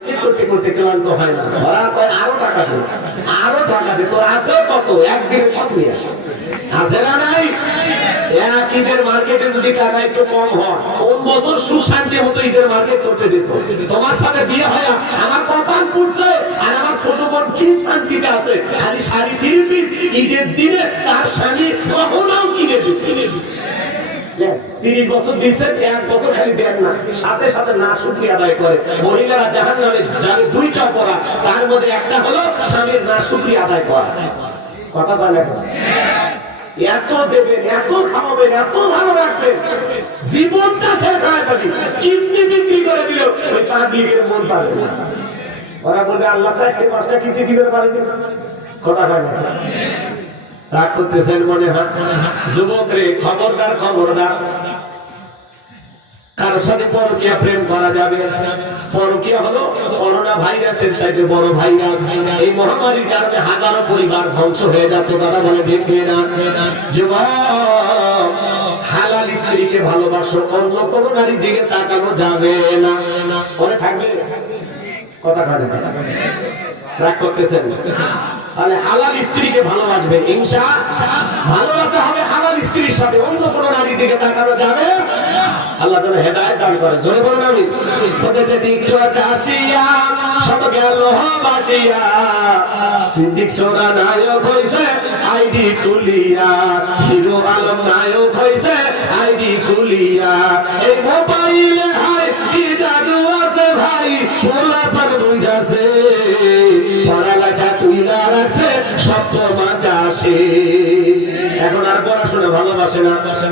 করতে করতে ক্লান্ত হয় না, ওরা কয় আরো টাকা দে, আরো টাকা দে, তোর আছে কত, একদিনে সব নিয়ে আসে, আছে না নাই? এক ঈদের মার্কেটে যদি টাকা একটু কম হয়, কোন বছর সুশান্তির মতো ঈদের মার্কেট করতে দিছো? তোমার সাথে বিয়ে হয় আমার কপাল পুড়ছে, আর আমার ছোট বোন কি শান্তিতে আছে, খালি শাড়ি 3 পিস ঈদের দিনে তার স্বামী গহনাও কিনে দিছে। 30 বছর দিচ্ছেন, 1 বছর খালি দেন না, সাথে সাথে না শুকরিয়া আদায় করে। মহিলারা জাহান্নামে যাবে 2টা পড়া, তার মধ্যে একটা হলো স্বামীর না শুকরিয়া আদায় করা। কথা বলে এত দেবেন, এত খাওয়াবেন, এত ভালো রাখবেন, জীবনটা শেষ হয়ে যাবে, কিডনি বিক্রি করে দিল ওই তাবলীগের মন পাবে না। ওরা বলবে আল্লাহ 4টা 5টা কিডনি দিতে পারেনি। কথা বলে রাগ করতেছেন মনে হয়? যুবক রে, খবরদার খবরদার, কারোর সাথে পরকীয়া প্রেম করা যাবে না। পরকীয়া হলো করোনা ভাইরাসের চাইতে বড় ভাইরাস। এই মহামারীর কারণে হাজারো পরিবার ধ্বংস হয়ে যাচ্ছে। কথা বলে দেখবে না? যুবক, হালাল স্ত্রীকে ভালোবাসো, অন্য কোনো নারীর দিকে তাকানো যাবে না। মনে থাকবে? কথা কানে রাগ করতেছেন? তাহলে হালাল স্ত্রীকে ভালোবাসবে, ইনশাআল্লাহ ভালোবাসা হবে হালাল স্ত্রীর সাথে, অন্য কোনো নারীর দিকে তাকানো যাবে। আল্লাহ যেন হেদায়েত দান করেন। জোরে বলুন আমিন। দেশে টিকটক আসিয়া সব গেল বাসিয়া, সিদ্দিক সোনা নায়ক হইছে আইডি খুলিয়া, হিরো আলম নায়ক হইছে আইডি খুলিয়া, এই মোবাইলে হাই কি জাদু আছে ভাই, বলা পার বুঝাছে, পড়ালেখা তুইলা রাখছে সপ্তমাটা আসে, এখন আর পড়াশোনা ভালোবাসে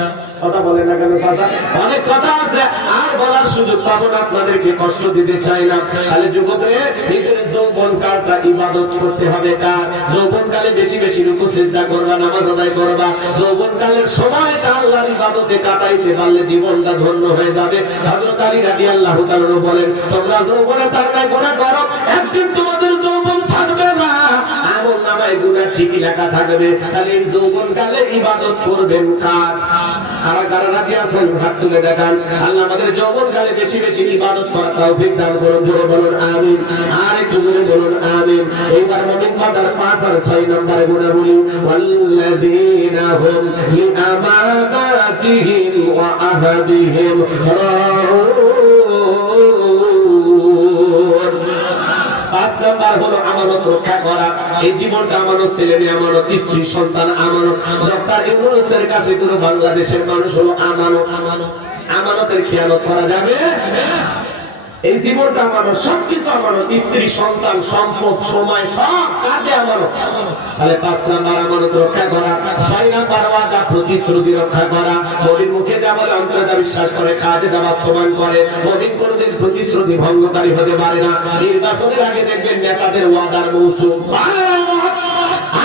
না। কথা বলেন না কেন চাচা? অনেক কথা আছে, আর বলার সুযোগ পাবো না, আপনাদেরকে কষ্ট দিতে চাই না। তাহলে যুবকরে, নিজের যৌবন কালটা ইবাদত করতে হবে। কার যৌবন কালে বেশি বেশি রুকু সিজদা করবা, নামাজ আদায় করবা। যৌবন কালের সময়টা আল্লাহর ইবাদতে কাটাইতে পারলে জীবনটা ধন্য হয়ে যাবে। হযরত আলী রাদিয়াল্লাহু তাআলা বলেন, তোমরা যৌবনে তারকায় গুনাহ করো, একদিন তোমাদের যৌবন থাকবে না, আমল নামায় গুনাহ ঠিকই লেখা থাকবে। তাহলে এই যৌবন কালে ইবাদত করবেন কার? কারা কারা রাজি আছেন? হাত তুলে দেখান। আল্লাহ আমাদের যৌবন কালে বেশি বেশি ইবাদত করার তৌফিক দান করুন। জোরে বলুন আমিন। আর একটু জোরে বলুন আমিন। এইবার মুমিন বান্দার 5 আর 6 নম্বরে গুনাহ বলি, ওয়াল্লাযীনা হুম লিআমানাতিহিম ওয়া আহদিহিম রাউন। 5 নাম্বার হলো আমানত রক্ষা করা। এই জীবনটা আমানত, ছেলে মেয়ে আমানত, স্ত্রী সন্তান আমানত। ডক্টর ইউনূসের কাছে পুরো বাংলাদেশের মানুষ হলো আমানত। আমানতের খেয়ানত করা যাবে? এই জীবনটা আমানত, সবকিছু আমানত, স্ত্রী সন্তান সম্পদ সময় সব কাজে আমানত। তাহলে 5 নাম্বার আমানত রক্ষা করা। 6 নাম্বার ওয়াদা প্রতিশ্রুতি রক্ষা করা। মুমিন মুখে যা বলে অন্তরে তা বিশ্বাস করে, কাজে তা বাস্তবায়ন করে। মুমিন কোনোদিন প্রতিশ্রুতি ভঙ্গকারী হতে পারে না। নির্বাচনের আগে দেখবেন নেতাদের ওয়াদার মৌসুম।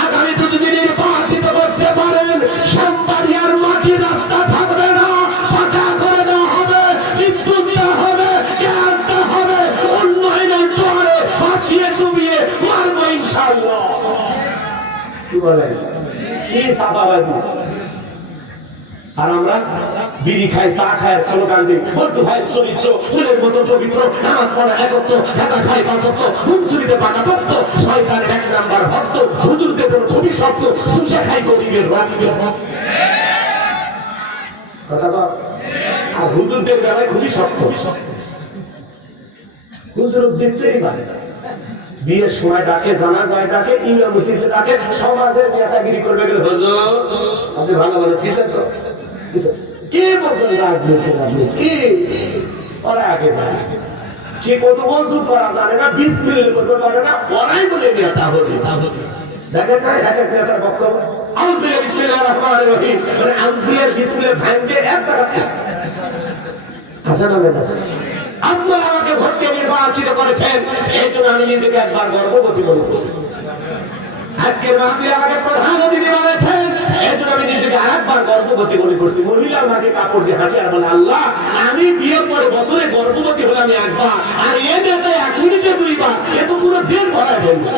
আগামী 2 দিন নির্বাচিত করতে পারেন, সোমবারিয়ার মাটি রাস্তা থাকবে না, পাকা করে দেওয়া হবে, বিদ্যুৎ দেওয়া হবে, গ্যাসটা হবে, উন্নয়নের জোরে ভাসিয়ে ডুবিয়ে মারবো ইনশাআল্লাহ। কি বলেন? কি সাফাবাজি! আর আমরা বিড়ি খাই, চা খাই, স্লোগান দিই, বন্ধু ভাই চরিত্র ফুলের মতো পবিত্র, নামাজ পড়া একত্র, গাঁজা খাই 5 হুম চুরিতে পাকা তত্ত্ব, শয়তানের 1 নাম্বার ভক্ত, হুজুরদের কোনো খুবই শক্ত, সুশে খাই গরিবের রানীদের ভক্ত। কথা বল। আর হুজুরদের বেলায় খুবই শক্ত, হুজুর দেখতেই পারে না। বিয়ের সময় ডাকে, জানাজায় ডাকে, ইমামতিতে ডাকে, সমাজের নেতাগিরি করবে গেলে হুজুর আপনি ভালো ভালো ফিসেন তো কে বলছেন রাজনীতি, কি ওরা আগে যায়, কে কত মজুর করা জানে না, বিসমিল্লাহ করবে পারে না, ওরাই বলে নেতা হবে। দেখেন না এক এক নেতার বক্তব্য, আউযুবিল্লাহি বিসমিল্লাহির রহমানির রহিম, মানে আউযুবিল্লাহি বিসমিল্লাহ ভাঙবে এক জায়গাতে হাসান আহমেদ হাসান। আপনারা আমাকে ভোটকে নির্বাচিত করেছেন, এই জন্য আমি নিজেকে একবার গর্ববোধ মনে করছি। আজকের মাহফিলে আমাকে প্রধান অতিথি বানিয়েছেন, এই জন্য আমি নিজেকে আরেকবার গর্ববতী মনে করছি। মহিলা আমাকে কাপড় দিয়ে হাসে আর বলে, আল্লাহ আমি বিয়ের পরে বছরে গর্ভবতী হলে আমি একবার, আর এ নেতা 1 মিনিটে 2 বার, এ তো পুরো দিন ভরায় ফেলবে।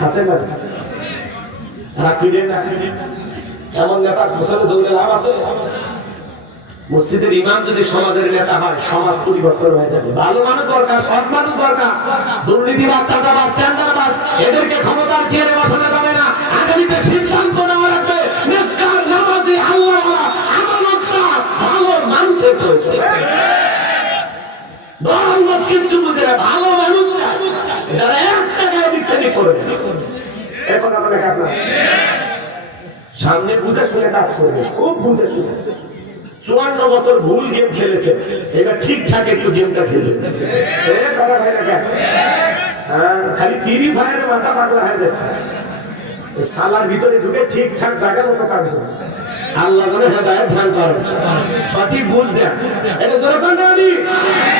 হাসে না রাখি দেন, এমন নেতা ঘোষণা দৌড়ে লাভ আছে? মসজিদের ইমাম যদি সমাজের নেতা হয়, সমাজ পরিবর্তন হয়ে যাবে। ভালো মানুষ দরকার, সৎ মানুষ দরকার। দুর্নীতিবাজ, চাঁদাবাজ, টেন্ডারবাজ এদেরকে ক্ষমতার চেয়ারে বসানো যাবে না। আগামীতে সিদ্ধান্ত নেওয়া লাগবে, নেককার, নামাজি, আল্লাহওয়ালা, আমানতদার, ভালো মানুষের প্রয়োজন। দলমত কিচ্ছু বুঝে না, ভালো মানুষ চায়, যারা এক টাকা এদিক সেদিক করবে। এখন আপনাকে আপনার সামনে বুঝে শুনে কাজ করবে, খুব বুঝে শুনে। 54 বছর ভুল গেম খেলেছে, এবার ঠিকঠাক একটু গেমটা খেলবে। খালি ফ্রি ফায়ারের মাথা পাগলা হয়ে যাচ্ছে, সালার ভিতরে ঢুকে ঠিকঠাক জায়গা মতো কাজ করবে। আল্লাহ করে হেদায়েত দান করেন, সঠিক বুঝ দেন। এটা যখন আমি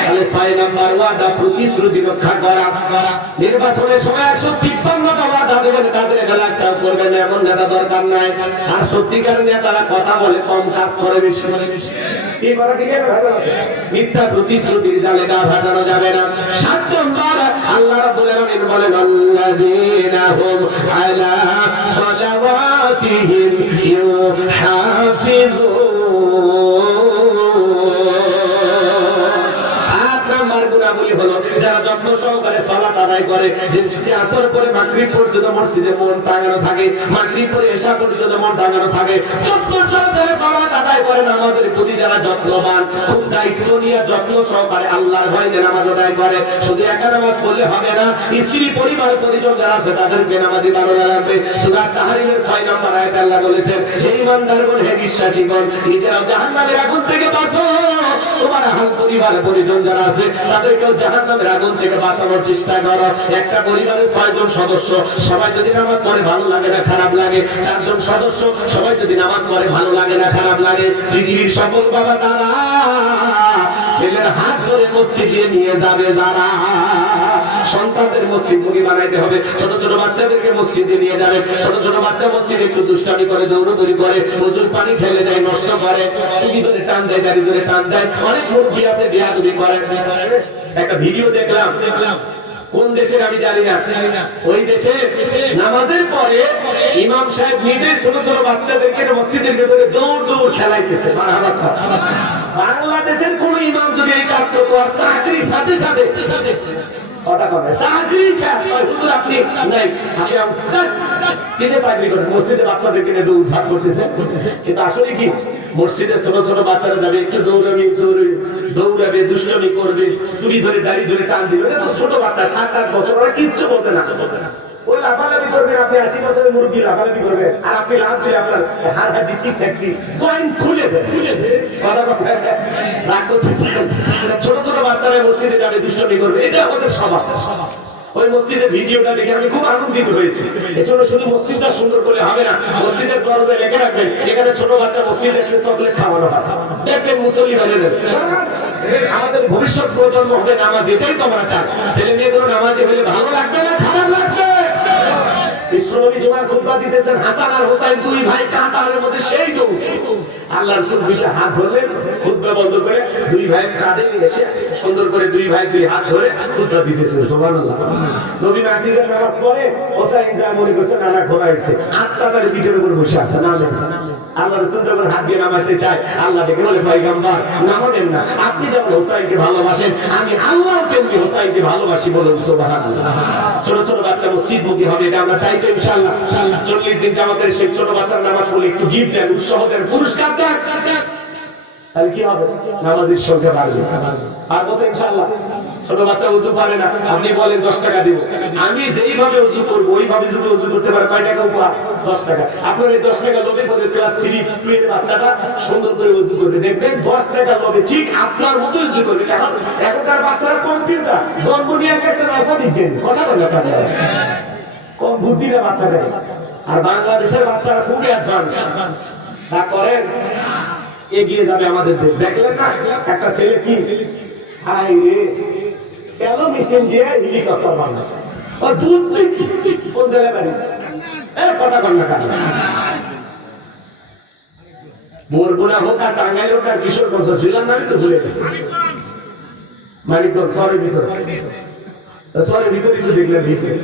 তাহলে 6 নাম্বার ওয়াদা, প্রতিশ্রুতি রক্ষা করা। নির্বাচনের সময় 153টা ওয়াদা দেবেন, কাজের বেলা একটা করবেন না, এমন নেতা দরকার নাই। আর সত্যিকার নেতারা কথা বলে কম, কাজ করে বেশি। এই কথা কি মিথ্যা প্রতিশ্রুতির জালে গা ভাসানো যাবে না। 7 নাম্বার আল্লাহ রাব্বুল আলামিন বলেন, আল্লাযীনা হুম আলা সালাওয়াতিহিম যারা যত্ন সহকারে সালাত আদায় করে, যে আসর পরে মাগরিব পর্যন্ত মসজিদে মন টাঙানো থাকে, মাগরিব পরে এশা পর্যন্ত মন টাঙানো থাকে, যত্ন সহকারে সালাত আদায় করে, নামাজের প্রতি যারা যত্নবান, খুব দায়িত্ব নিয়ে যত্ন সহকারে আল্লাহর ভয়ে নামাজ আদায় করে। শুধু একা নামাজ পড়লে হবে না, স্ত্রী, পরিবার, পরিজন যারা আছে তাদেরকে নামাজি বানানো লাগবে। সূরা তাহরিমের 6 নম্বর আয়াতে আল্লাহ বলেছেন, হে ঈমানদারগণ, হে বিশ্বাসীগণ, নিজেরাও জাহান্নামের আগুন থেকে বাঁচো, তোমার আহল পরিবার, পরিজন যারা আছে তাদেরকেও জাহান্নামের আগুন থেকে বাঁচানোর চেষ্টা করো। একটা পরিবারের 6 জন সদস্য, সবাই যদি নামাজ পড়ে ভালো লাগে না খারাপ লাগে। 4 জন সদস্য, সবাই যদি নামাজ পড়ে ভালো লাগে না খারাপ লাগে। পৃথিবীর সকল বাবা তারা ছেলের হাত ধরে মসজিদে নিয়ে যাবে, যারা সন্তানদের মসজিদ মুখী বানাইতে হবে। ছোট ছোট বাচ্চাদেরকে মসজিদে নিয়ে যাবে। ছোট ছোট বাচ্চা মসজিদে একটু দুষ্টামি করে, দৌড়দৌড়ি করে, ওজুর পানি ঠেলে দেয়, নষ্ট করে, টুপি ধরে টান দেয়, দাড়ি ধরে টান দেয়। অনেক মুরগি আছে বেয়াদবি করে। একটা ভিডিও দেখলাম, কোন দেশের আমি জানি না, ওই দেশে নামাজের পরে ইমাম সাহেব নিজে ছোট ছোট বাচ্চাদেরকে মসজিদের ভেতরে দৌড় দৌড় খেলাইতেছে। বাংলাদেশের কোন ইমাম যদি এই কাজ করতো, আর চাকরির সাথে সাথে কথা বলে চাকরি আপনি নাই, কিসে চাকরি করেন? মসজিদে বাচ্চাদেরকে নিয়ে দৌড়ঝাঁপ করতেছে। কিন্তু আসলে কি, মসজিদের ছোট ছোট বাচ্চারা যাবে, একটু দৌড়াবে, দুষ্টমি করবে, টুপি ধরে দাড়ি ধরে টান দিবে। ছোট বাচ্চা 7-8 বছর, ওরা কিচ্ছু বলতে না। ওই লাফালাফি করবেন, আপনি 80 বছরের মুরগি লাফালাফি করবেন, আর আপনি লাফ দিয়ে আপনার হাড় হাড্ডি ঠিক থাকবি, জয়েন্ট খুলে যায়। ছোট ছোট বাচ্চারা মসজিদে যাবে, দুষ্টমি করবে, এটা আমাদের স্বভাব। ওই মসজিদের ভিডিওটা দেখে আমি খুব আনন্দিত হয়েছি। এজন্য শুধু মসজিদটা সুন্দর করলে হবে না, মসজিদের দরজায় লিখে রাখবেন, এখানে ছোট বাচ্চা মসজিদে এসে চকলেট খাওয়ানো হয়, দেখবেন মুসল্লি বানিয়ে দেবে। আমাদের ভবিষ্যৎ প্রজন্ম হবে নামাজি, এটাই তো আমরা চাই। ছেলে মেয়েগুলো নামাজি হলে ভালো লাগবে না খারাপ লাগবে? বিশ্বনবী জুমার খুতবা দিতেছেন, হাসান আর হোসাইন 2 ভাই কাঁটারের মধ্যে সেই দৌড়। আল্লাহ রাসূল 2টা হাত ধরলেন, খুতবা বন্ধ করে 2 ভাই কাঁধে নিয়ে এসে সুন্দর করে 2 ভাই 2 হাত ধরে খুতবা দিতেছেন। সুবহানাল্লাহ। নবী মাগরিবের নামাজ পড়ে, হোসাইন যা মনে করছে নানা ঘোরাইছে, আচ্ছা তার পিঠের উপর বসে আছে, না আল্লাহ রাসূল যখন হাত দিয়ে নামাতে চায়, আল্লাহ ডেকে বলে, পয়গম্বর নামাবেন না, আপনি যেমন হোসাইনকে ভালোবাসেন, আমি আল্লাহও তেমনি হোসাইনকে ভালোবাসি, বলুন সুবহানাল্লাহ। ছোট ছোট বাচ্চা মসজিদমুখী হবে, এটা আমরা চাই তো ইনশাআল্লাহ। 40 দিন জামাতের সেই ছোট বাচ্চার নামাজ পড়লে একটু গিফট দেন, উৎসাহ দেন, পুরস্কার দেন, তাহলে কি হবে? নামাজের সংখ্যা বাড়বে। পারবো তো ইনশাআল্লাহ। ছোট বাচ্চা ওযু পারে না, আপনি বলেন 10 টাকা দিব, আমি যেইভাবে ওযু করব ওইভাবে যদি ওযু করতে পারে, কয় টাকা উপহার? 10 টাকা। আপনার এই 10 টাকা লোভে করে ক্লাস 3-2 এর বাচ্চাটা সুন্দর করে ওযু করবে, দেখবেন 10 টাকা লোভে ঠিক আপনার মতো ওযু করবে। এখনকার বাচ্চারা কম্পিউটার, জন্ম নিয়ে একটা নাসা বিজ্ঞান, কথা বলে আপনারা কম বুদ্ধিরা বাচ্চাদের। আর বাংলাদেশের বাচ্চারা খুবই অ্যাডভান্স, তা করেন এগিয়ে যাবে আমাদের দেশ। দেখলেন না একটা ছেলে কি হাই রে স্যালো মেশিন দিয়ে হেলিকপ্টার বানাচ্ছে, ও দূর থেকে কোন জায়গায় বাড়ি, কথা কন না কারণ বরগুনা হোক আর টাঙ্গাইল হোক আর কিশোরগঞ্জ, ছিলাম না, আমি তো ভুলে গেছি মানিকগঞ্জ শহরের ভিতরে, শহরের ভিতরে একটু দেখলেন ভিতরে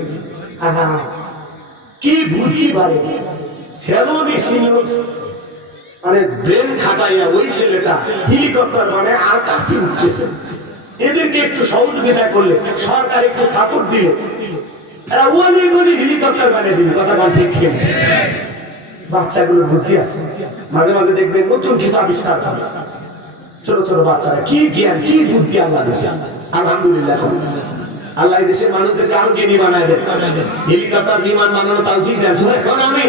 কি বুদ্ধি বাড়ে, স্যালো মেশিন মানে ব্রেন খাটাইয়া ওই ছেলেটা হেলিকপ্টার মানে আকাশে উঠতেছে। এদেরকে একটু সহযোগিতা করলে, সরকার একটু সাপোর্ট দিলে, এরা অনেক অনেক হেলিকপ্টার বানিয়ে দিবে। কথা বল ঠিক ঠিক। বাচ্চাগুলো বুঝি আছে, মাঝে মাঝে দেখবেন নতুন কিছু আবিষ্কার করে। ছোট ছোট বাচ্চারা কি জ্ঞান কি বুদ্ধি আল্লাহ দিয়েছে। আলহামদুলিল্লাহ, আল্লাহ দেশের মানুষদেরকে আরো জ্ঞানী বানায় দেন। হেলিকপ্টার বিমান বানানো তাওফিক দেন। এখন আমি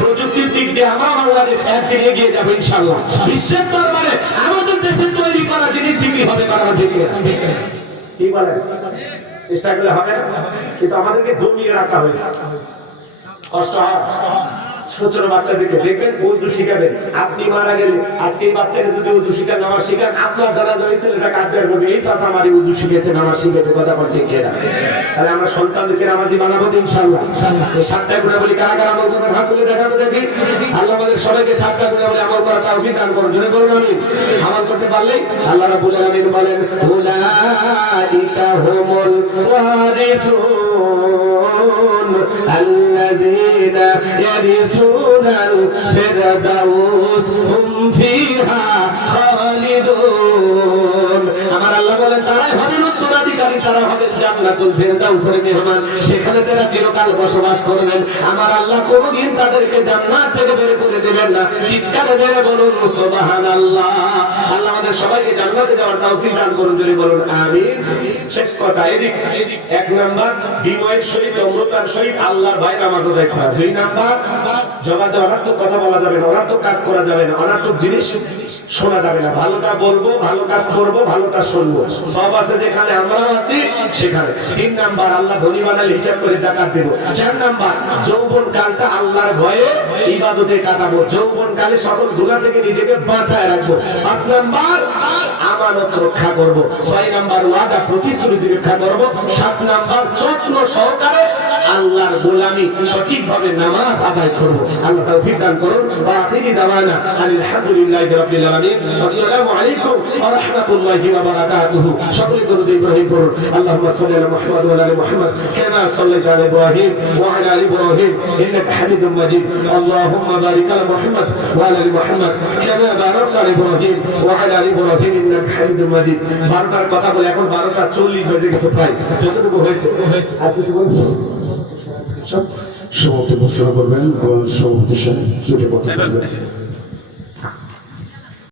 প্রযুক্তির দিক দিয়ে আমরা বাংলাদেশ একদিন এগিয়ে যাবো ইনশাআল্লাহ। বিশ্বের দরবারে আমাদের দেশে তৈরি করা জিনিস বিক্রি হবে। কথা ঠিক কি বলেন? চেষ্টা করলে হবে না, কিন্তু আমাদেরকে দমিয়ে রাখা হয়েছে। কষ্ট হয়। ছোট ছোট বাচ্চাদেরকে দেখবেন উজু শিখাবেন। আপনি মারা গেলে আজকে এই বাচ্চাকে যদি উজু শিখান, নামাজ শিখান, আপনার জানাজা হয়েছিল এটা কাঁদবে বলবে এই চাচা আমারই উজু শিখেছে, নামাজ শিখেছে। কথা বল ঠিক কিনা? তাহলে আমরা সন্তানদেরকে নামাজি বানাবো তো ইনশাআল্লাহ। এই 7টা গুণা বলি কারা কারা আমল করবেন? হাত তুলে দেখাবো দেখি। আল্লাহ আমাদের সবাইকে 7টা গুণা বলে আমল করা তাওফিক দান করুন। জোরে বলুন আমিন। আমল করতে পারলেই আল্লাহ রাব্বুল আলামিন বলেন উলাইকা হুমুল ওয়ারিসুন আল্লাযীনা ইয়ারিসুনাল ফিরদাউস হুম ফিহা খালিদুন। আমার আল্লাহ বলেন তারাই হবেন উত্তরাধিকারী, তারা হবেন জান্নাতুল ফিরদাউসের মেহমান, সেখানে তারা চিরকাল বসবাস করবেন। আমার আল্লাহ কোনদিন তাদেরকে জান্নাত থেকে বের করে দেবেন না। চিৎকার করে বলুন সুবহানাল্লাহ। আল্লাহ আমাদের সবাইকে জান্নাতে যাওয়ার তৌফিক দান করুন। যদি বলুন আমিন। শেষ কথা, এদিক 1 নাম্বার বিনয়ের সহিত নম্রতার সহিত আল্লাহর ভয় নামাজ আদায় করা। 2 নাম্বার জবাবে অনার্থক কথা বলা যাবে না, অনার্থক কাজ করা যাবে না, অনার্থক জিনিস শোনা যাবে না। ভালোটা বলবো, ভালো কাজ করবো, ভালোটা শুনবো। সব আছে যেখানে আমরাও আছি সেখানে। 3 নাম্বার আল্লাহ ধনী বানালে হিসাব করে যাকাত দেব। 4 নাম্বার যৌবন কালটা আল্লাহর ভয়ে ইবাদতে কাটাবো। যৌবন কালে সকল গুনাহ থেকে নিজেকে বাঁচায় রাখবো। 5 নাম্বার আমানত রক্ষা করব। 6 নাম্বার ওয়াদা প্রতিশ্রুতি রক্ষা করব। 7 নাম্বার যত্ন সহকারে আল্লাহর গোলামি সঠিকভাবে নামাজ আদায় করব। আল্লাহ তৌফিক দান করুন। ওয়া আখিরি দাওয়ানা আলহামদুলিল্লাহি রাব্বিল আলামিন। আসসালামু আলাইকুম ওয়া রাহমাতুল্লাহি ওয়া বারাকাতুহু। সকলে দরুদ ইব্রাহিম পড়ুন। আল্লাহুম্মা সাল্লি আলা মুহাম্মাদ ওয়া আলি মুহাম্মাদ কামা সাল্লাইতা আলা ইব্রাহিম ওয়া আলা আলি ইব্রাহিম ইন্নাকা হামিদুম মাজিদ। আল্লাহুম্মা বারিক আলা মুহাম্মাদ ওয়া আলি মুহাম্মাদ কামা বারাকতা আলা ইব্রাহিম ওয়া আলা আলি ইব্রাহিম ইন্নাকা হামিদুম মাজিদ। বারবার কথা বলে এখন 12:40 বেজে গেছে প্রায়। যতটুকু হয়েছে আর কিছু বলবো? সমাপ্তি ঘোষণা করবেন এবং সভাপতি সাহেব দুটো কথা বলবেন।